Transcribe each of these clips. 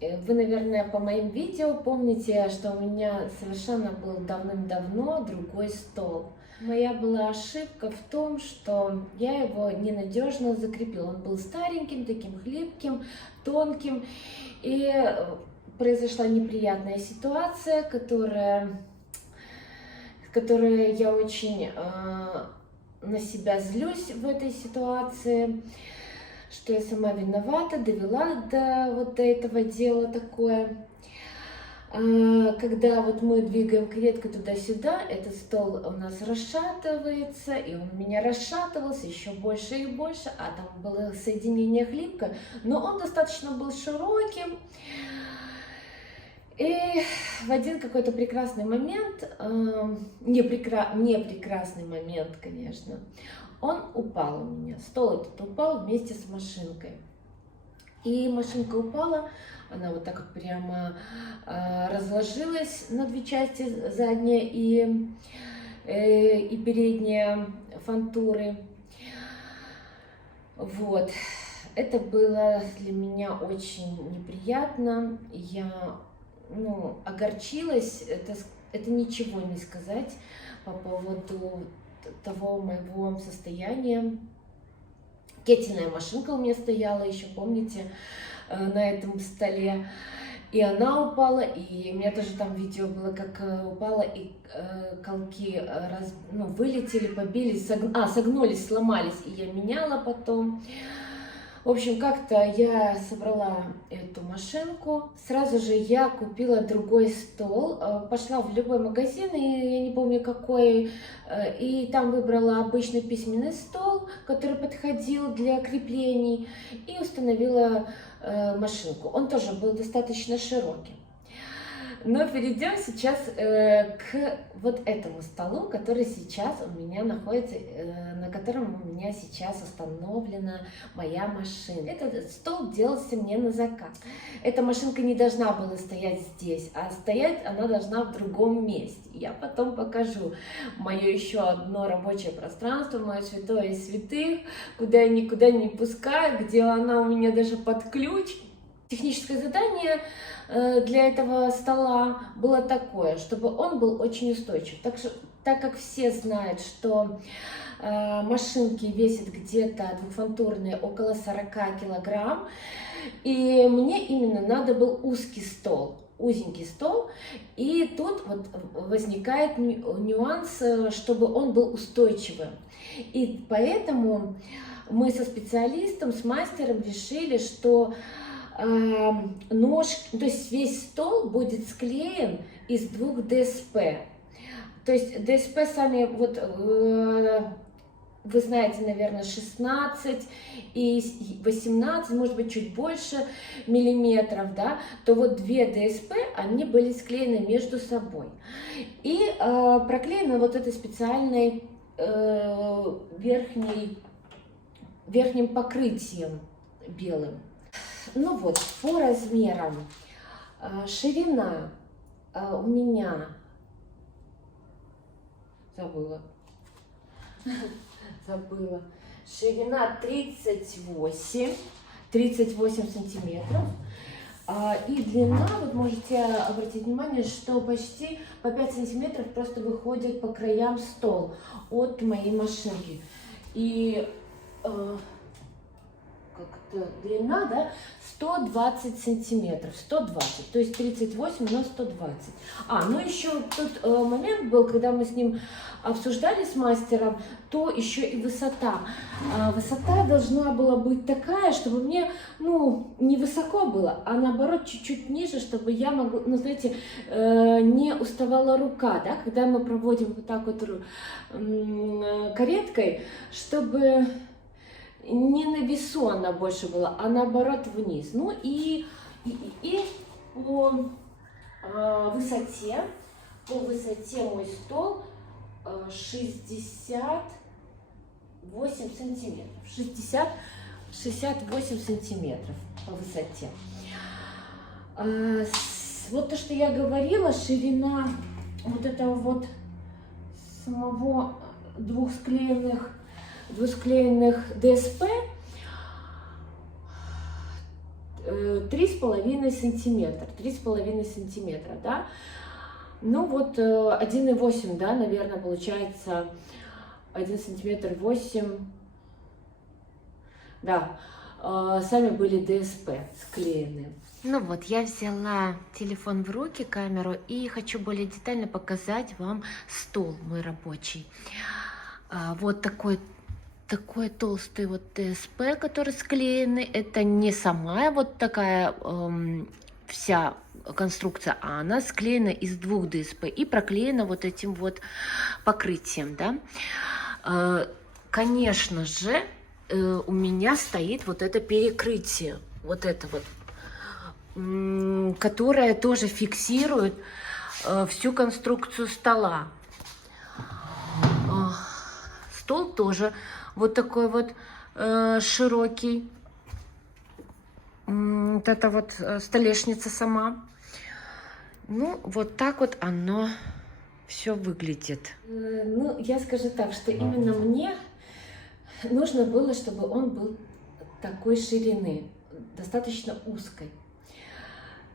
Вы, наверное, по моим видео помните, что у меня совершенно был давным-давно другой стол. Моя была ошибка в том, что я его ненадежно закрепила. Он был стареньким, таким хлипким, тонким. И произошла неприятная ситуация, которая я очень на себя злюсь в этой ситуации, что я сама виновата, довела до этого дела такое. Когда вот мы двигаем клеткой туда-сюда, этот стол у нас расшатывается, и он у меня расшатывался еще больше и больше, а там было соединение хлипкое, но он достаточно был широким. И в один какой-то прекрасный момент, не прекрасный момент, конечно, он упал у меня. Стол этот упал вместе с машинкой. И машинка упала, она вот так вот прямо разложилась на две части, задняя и передняя фантуры. Вот. Это было для меня очень неприятно. Я огорчилась. Это ничего не сказать по поводу того моего состояния. Кетельная машинка у меня стояла еще, помните, на этом столе. И она упала, и у меня тоже там видео было, как упала, и колки вылетели, побились, согнулись, сломались, и я меняла потом. В общем, как-то я собрала эту машинку, сразу же я купила другой стол, пошла в любой магазин, и я не помню какой, и там выбрала обычный письменный стол, который подходил для креплений, и установила машинку. Он тоже был достаточно широкий. Но перейдем сейчас к вот этому столу, который сейчас у меня находится, на котором у меня сейчас установлена моя машина. Этот стол делался мне на заказ. Эта машинка не должна была стоять здесь, а стоять она должна в другом месте. Я потом покажу мое еще одно рабочее пространство, мое святое из святых, куда я никуда не пускаю, где она у меня даже под ключ. Техническое задание для этого стола было такое, чтобы он был очень устойчив. Так как все знают, что машинки весят где-то двухфантурные около 40 килограмм, и мне именно надо был узкий стол, узенький стол, и тут вот возникает нюанс, чтобы он был устойчивым. И поэтому мы со специалистом, с мастером решили, что ножки, то есть весь стол будет склеен из двух ДСП. То есть ДСП сами, вот вы знаете, наверное, 16 и 18, может быть, чуть больше миллиметров, да, то вот две ДСП, они были склеены между собой. И проклеены вот этой специальной верхним покрытием белым. Ну вот, по размерам ширина у меня, забыла, ширина 38 сантиметров, и длина, вот можете обратить внимание, что почти по 5 сантиметров просто выходит по краям стол от моей машинки. И длина, да, 120 сантиметров, 120, то есть 38 на 120. Ну еще тут момент был, когда мы с ним обсуждали с мастером, то еще и высота. Высота должна была быть такая, чтобы мне, не высоко было, а наоборот чуть-чуть ниже, чтобы я могла, знаете, не уставала рука, да, когда мы проводим вот так вот кареткой, чтобы не на весу она больше была, а наоборот вниз. Ну и по высоте мой стол 68 сантиметров. 68 сантиметров по высоте. Вот то, что я говорила, ширина вот этого вот самого двусклеенных ДСП 3,5 сантиметра, 3,5 сантиметра, да. Ну вот 1,8, да, наверное, получается 1 сантиметр 8, да, сами были ДСП склеены. Ну вот, я взяла телефон в руки, камеру, и хочу более детально показать вам стол мой рабочий. Вот такой толстый вот ДСП, который склеенный. Это не сама вот такая вся конструкция, а она склеена из 2 ДСП и проклеена вот этим вот покрытием, да. Конечно же, у меня стоит вот это перекрытие, вот это вот, которая тоже фиксирует всю конструкцию стола. Стол тоже вот такой вот широкий. Вот это вот столешница сама. Ну, вот так вот оно все выглядит. Ну, я скажу так, что именно мне нужно было, чтобы он был такой ширины, достаточно узкой.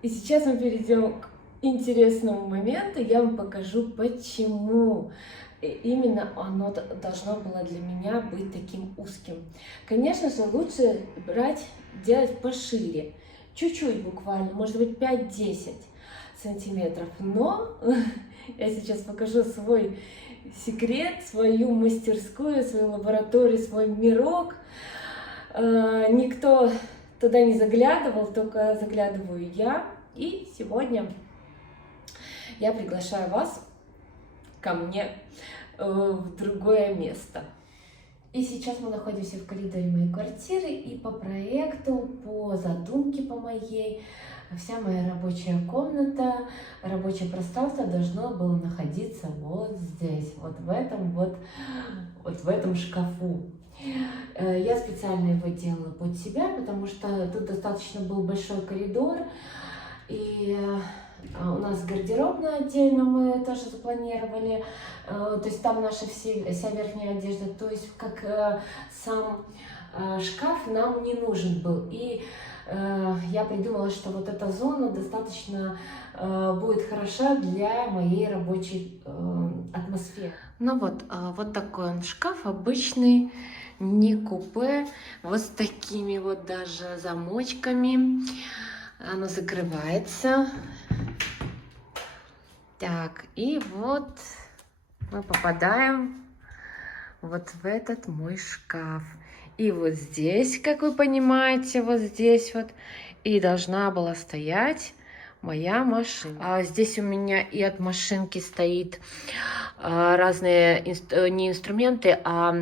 И сейчас мы перейдем к интересному моменту. Я вам покажу, почему именно оно должно было для меня быть таким узким. Конечно же, лучше делать пошире. Чуть-чуть буквально, может быть 5-10 сантиметров. Но я сейчас покажу свой секрет, свою мастерскую, свою лабораторию, свой мирок. Никто туда не заглядывал, только заглядываю я. И сегодня я приглашаю вас ко мне в другое место. И сейчас мы находимся в коридоре моей квартиры, и по проекту, по задумке по моей, вся моя рабочая комната, рабочее пространство должно было находиться вот здесь, вот в этом шкафу. Я специально его делала под себя, потому что тут достаточно был большой коридор, и у нас гардеробная отдельно мы тоже запланировали, то есть там наша вся верхняя одежда, то есть как сам шкаф нам не нужен был. И я придумала, что вот эта зона достаточно будет хороша для моей рабочей атмосферы. Ну вот такой он шкаф обычный, не купе, вот с такими вот даже замочками. Оно закрывается. Так, и вот мы попадаем вот в этот мой шкаф. И вот здесь, как вы понимаете, вот здесь вот и должна была стоять моя машина. А здесь у меня и от машинки стоит разные не инструменты, а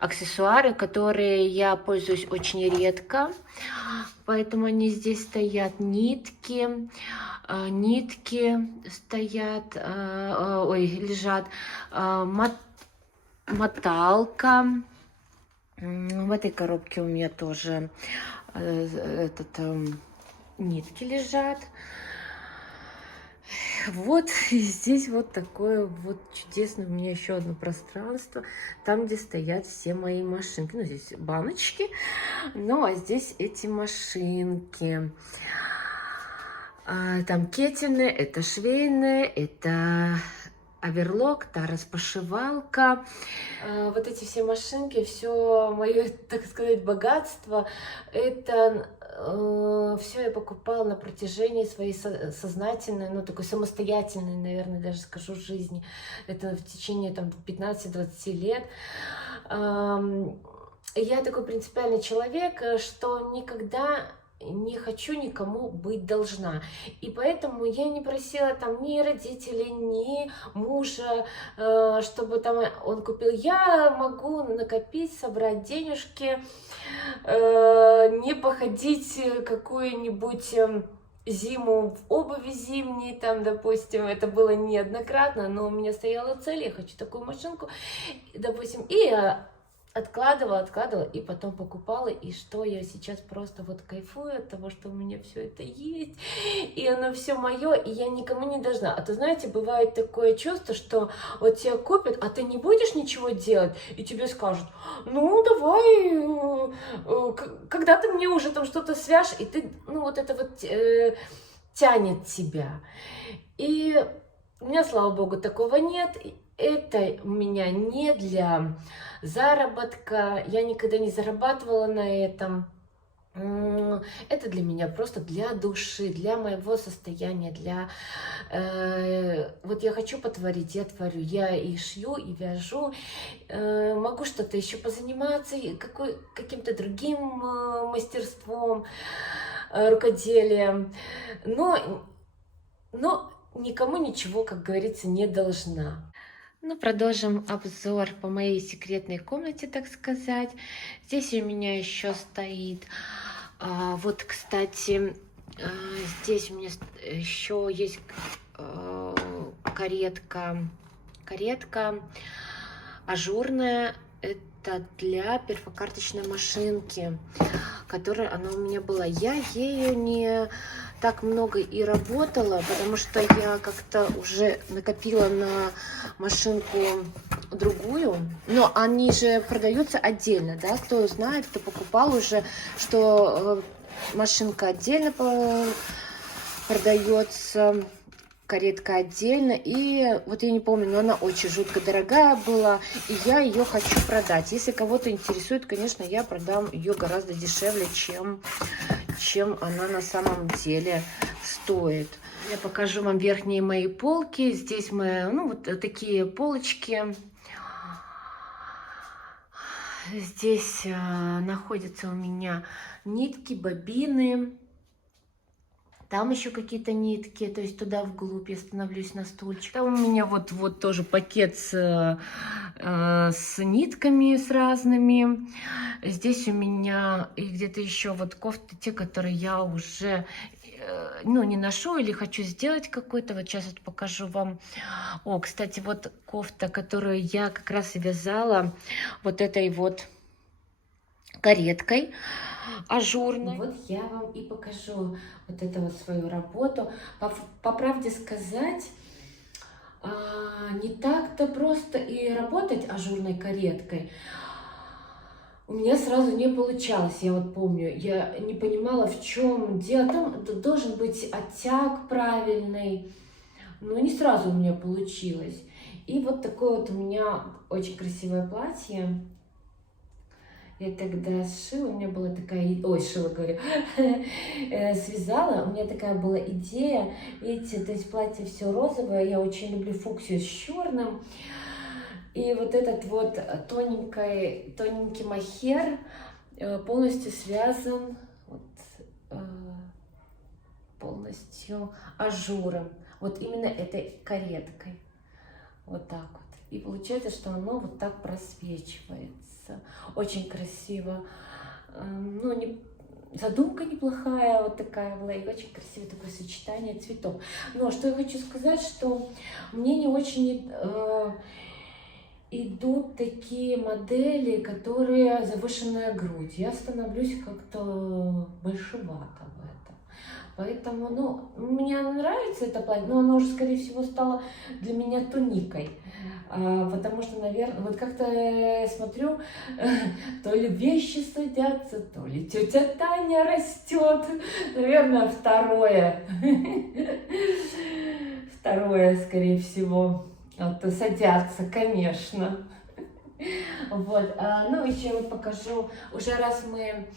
аксессуары, которые я пользуюсь очень редко. Поэтому они здесь стоят, нитки стоят, лежат, моталка. В этой коробке у меня тоже нитки лежат. Вот, и здесь вот такое вот чудесное у меня еще одно пространство, там, где стоят все мои машинки. Ну, здесь баночки, ну, а здесь эти машинки. Там кетельные, это швейные, это оверлок, та распашивалка. Вот эти все машинки, все мое, так сказать, богатство, это все я покупала на протяжении своей сознательной, ну, такой самостоятельной, наверное, даже скажу, жизни. Это в течение там 15-20 лет. Я такой принципиальный человек, что никогда не хочу никому быть должна. И поэтому я не просила там ни родителей, ни мужа, чтобы там он купил. Я могу накопить, собрать денежки, не походить какую-нибудь зиму в обуви зимней, там, допустим, это было неоднократно, но у меня стояла цель, я хочу такую машинку, допустим, и я откладывала, и потом покупала, и что я сейчас просто вот кайфую от того, что у меня все это есть, и и оно все мое, и я никому не должна. А то, знаете, бывает такое чувство, что вот тебя купят, а ты не будешь ничего делать, и тебе скажут, ну, давай, когда ты мне уже там что-то свяжешь, и ты, ну, вот это вот тянет тебя. И у меня, слава богу, такого нет. Это у меня не для заработка, я никогда не зарабатывала на этом. Это для меня просто для души, для моего состояния, для... вот я хочу потворить, я творю, я и шью, и вяжу, могу что-то еще позаниматься, каким-то другим мастерством, рукоделием, но никому ничего, как говорится, не должна. Ну, продолжим обзор по моей секретной комнате, так сказать. Здесь у меня еще стоит, вот, кстати, здесь у меня еще есть каретка ажурная. Это для перфокарточной машинки, которая она у меня была. Я ею не так много и работала, потому что я как-то уже накопила на машинку другую. Но они же продаются отдельно, да? Кто знает, кто покупал уже, что машинка отдельно продается, каретка отдельно. И вот я не помню, но она очень жутко дорогая была, и я ее хочу продать. Если кого-то интересует, конечно, я продам ее гораздо дешевле, чем она на самом деле стоит. Я покажу вам верхние мои полки. Здесь мы, ну, вот такие полочки. Здесь находятся у меня нитки, бобины. Там еще какие-то нитки, то есть туда вглубь я становлюсь на стульчик. Там у меня вот тоже пакет с нитками, с разными. Здесь у меня и где-то еще вот кофты, те, которые я уже, ну, не ношу или хочу сделать какой-то. Вот сейчас вот покажу вам. О, кстати, вот кофта, которую я как раз и вязала вот этой вот кареткой ажурной. Вот я вам и покажу вот эту вот свою работу. По правде сказать, не так-то просто и работать ажурной кареткой. У меня сразу не получалось, я вот помню, я не понимала, в чем дело. Там должен быть оттяг правильный, но не сразу у меня получилось. И вот такое вот у меня очень красивое платье. Я тогда сшила, у меня была такая, ой, шила, говорю, связала, у меня такая была идея, видите, то есть платье все розовое, я очень люблю фуксию с черным, и вот этот вот тоненький мохер полностью связан вот, полностью ажуром, вот именно этой кареткой, вот так вот. И получается, что оно вот так просвечивается. Очень красиво. Ну, задумка неплохая вот такая была. И очень красивое такое сочетание цветов. Но что я хочу сказать, что мне не очень идут такие модели, которые завышенная грудь. Я становлюсь как-то большевато в этом. Поэтому, ну, мне нравится это платье, но оно уже, скорее всего, стало для меня туникой. Потому что, наверное, вот как-то смотрю, то ли вещи садятся, то ли тетя Таня растет. Наверное, второе. Второе, скорее всего. Вот, садятся, конечно. Вот, ну еще вот покажу, уже раз мы,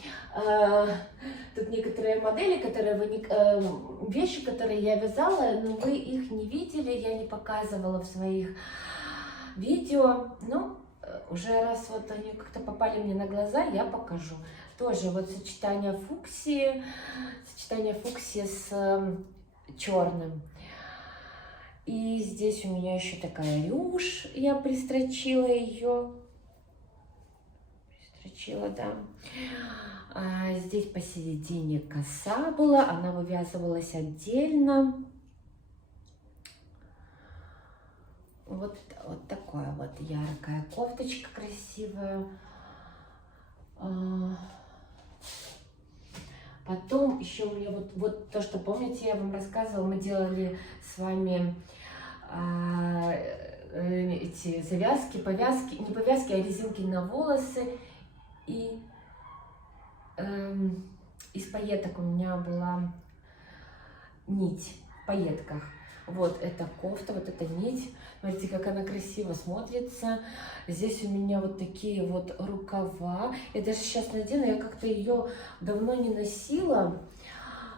тут некоторые модели, вещи, которые я вязала, но вы их не видели, я не показывала в своих видео, но уже раз вот они как-то попали мне на глаза, я покажу. Тоже вот сочетание фуксии с черным. И здесь у меня еще такая рюш, я пристрочила ее. Да. Здесь посередине коса была, она вывязывалась отдельно. Вот такая вот яркая кофточка красивая. Потом еще у меня вот то, что помните, я вам рассказывала, мы делали с вами эти завязки, повязки, не повязки, а резинки на волосы. И из пайеток у меня была нить в пайетках. Вот эта кофта, вот эта нить. Смотрите, как она красиво смотрится. Здесь у меня вот такие вот рукава. Я даже сейчас надену, я как-то ее давно не носила,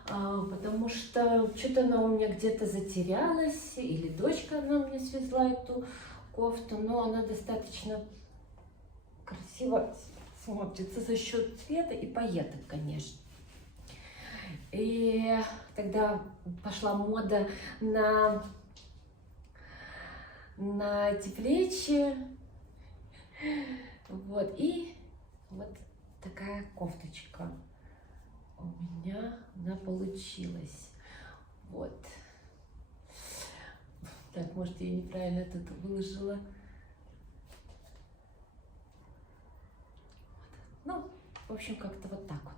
потому что что-то она у меня где-то затерялась, или дочка она мне свезла эту кофту, но она достаточно красиво смотрится за счет цвета и пайеток, конечно. И тогда пошла мода на эти плечи. Вот, и вот такая кофточка у меня она получилась. Вот. Так, может, я неправильно тут выложила. Ну, в общем, как-то вот так вот,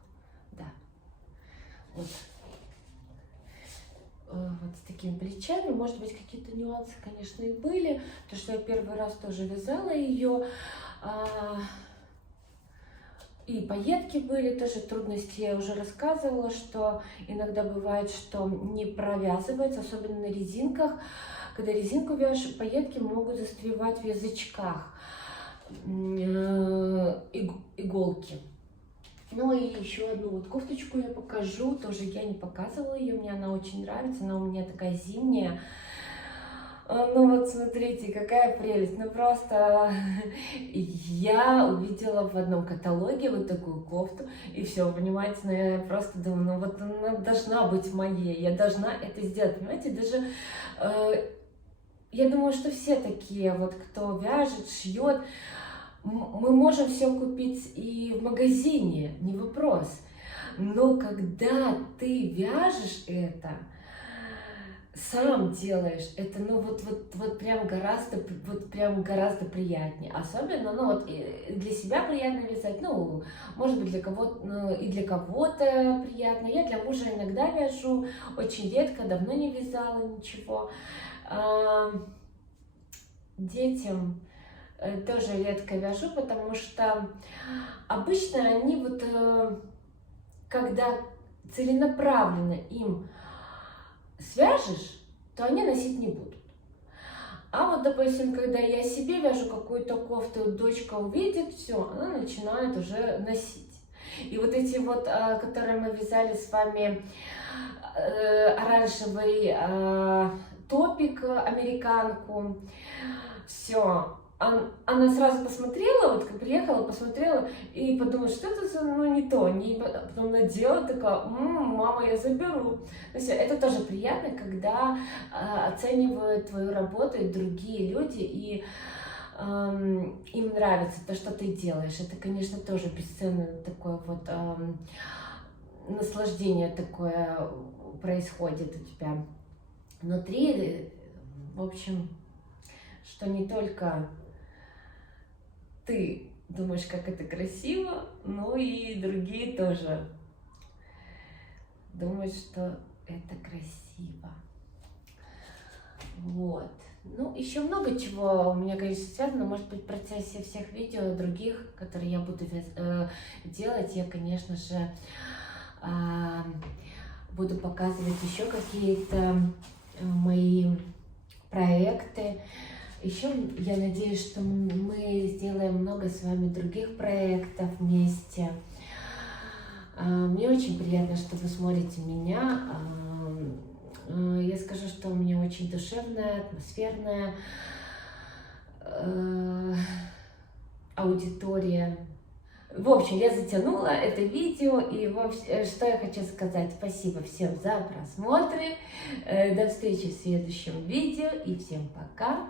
да. Вот. Вот с такими плечами, может быть, какие-то нюансы, конечно, и были, потому что я первый раз тоже вязала ее, и пайетки были, тоже трудности, я уже рассказывала, что иногда бывает, что не провязывается, особенно на резинках, когда резинку вяжешь, пайетки могут застревать в язычках иголки. Ну и еще одну вот кофточку я покажу, тоже я не показывала ее, мне она очень нравится, она у меня такая зимняя. Ну вот смотрите, какая прелесть, ну просто я увидела в одном каталоге вот такую кофту, и все, понимаете, ну я просто думаю, ну вот она должна быть моей, я должна это сделать, понимаете, даже я думаю, что все такие, вот кто вяжет, шьет, мы можем все купить и в магазине, не вопрос. Но когда ты вяжешь это, сам делаешь, это ну вот прям гораздо приятнее. Особенно, ну вот для себя приятно вязать, ну, может быть, для кого-то, ну, и для кого-то приятно. Я для мужа иногда вяжу, очень редко, давно не вязала ничего. Детям тоже редко вяжу, потому что обычно они вот, когда целенаправленно им свяжешь, то они носить не будут. А вот, допустим, когда я себе вяжу какую-то кофту, дочка увидит, все, она начинает уже носить. И вот эти вот, которые мы вязали с вами, оранжевый топик, американку, все. Она сразу посмотрела, вот как приехала, посмотрела и подумала, что это за, ну, не то. Потом надела, такая, мама, я заберу. То есть это тоже приятно, когда оценивают твою работу и другие люди, и им нравится то, что ты делаешь. Это, конечно, тоже бесценное такое вот наслаждение такое происходит у тебя внутри. В общем, что не только ты думаешь, как это красиво, но и другие тоже думают, что это красиво. Вот. Ну, еще много чего у меня, конечно, связано, может быть, в процессе всех видео других, которые я буду делать, я, конечно же, буду показывать еще какие-то мои проекты. Еще я надеюсь, что мы сделаем много с вами других проектов вместе. Мне очень приятно, что вы смотрите меня. Я скажу, что у меня очень душевная, атмосферная аудитория. В общем, я затянула это видео, и что я хочу сказать. Спасибо всем за просмотры. До встречи в следующем видео, и всем пока.